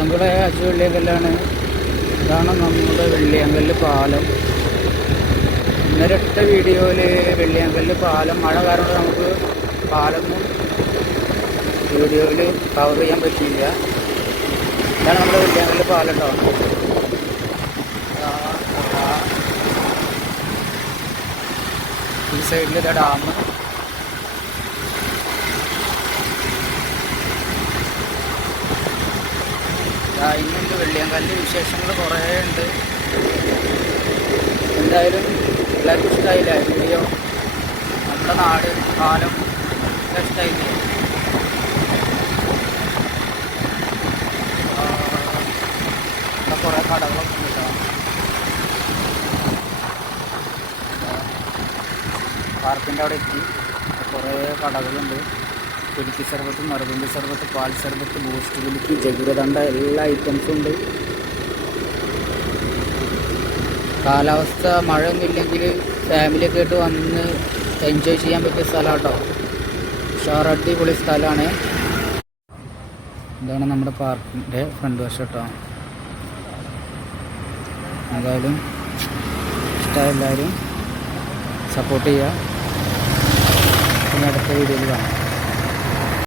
ചങ്കുള അജു വെള്ളിയങ്കല്ലാണ്. ഇതാണ് നമ്മുടെ വെള്ളിയങ്കല്ല് പാലം. ഇന്നലെ ഇട്ട വീഡിയോയിൽ വെള്ളിയങ്കല്ല് പാലം മഴ കാരണം നമുക്ക് പാലൊന്നും വീഡിയോയിൽ കവർ ചെയ്യാൻ പറ്റിയില്ല. ഇതാണ് നമ്മുടെ വെള്ളിയങ്കല്ല് പാലം കേട്ടോ. ഈ സൈഡിൽ ഇതാ ഡാം. ഇന്നുണ്ട് വെള്ളിയങ്കല്ല് വിശേഷങ്ങൾ കുറേ ഉണ്ട്. എന്തായാലും എല്ലാവർക്കും ഇഷ്ടമായില്ലേ വീഡിയോ? നമ്മുടെ നാട് കാലം ഇഷ്ടമായില്ലേ? ഇവിടെ കുറേ കടകളൊക്കെ ഉണ്ട്. പാർക്കിൻ്റെ അവിടെ എത്തി. കുറേ കടകളുണ്ട്. കുലുക്കി സർബത്ത്, മറുപടി സർബത്ത്, പാൽ സർബത്ത്, ബൂസ്റ്റ് കുലുക്കി, ജഗുരതണ്ട എല്ലാ ഐറ്റംസും ഉണ്ട്. കാലാവസ്ഥ മഴയൊന്നും ഇല്ലെങ്കിൽ ഫാമിലിയൊക്കെ ആയിട്ട് വന്ന് എൻജോയ് ചെയ്യാൻ പറ്റിയ സ്ഥലം കേട്ടോ. അടിപൊളി സ്ഥലമാണ്. ഇതാണ് നമ്മുടെ പാർക്കിൻ്റെ ഫ്രണ്ട് വശം കേട്ടോ. എന്തായാലും ഇഷ്ടമായ എല്ലാവരും സപ്പോർട്ട് ചെയ്യുക. ഇനി അടുത്ത വീഡിയോയിൽ കാണാം.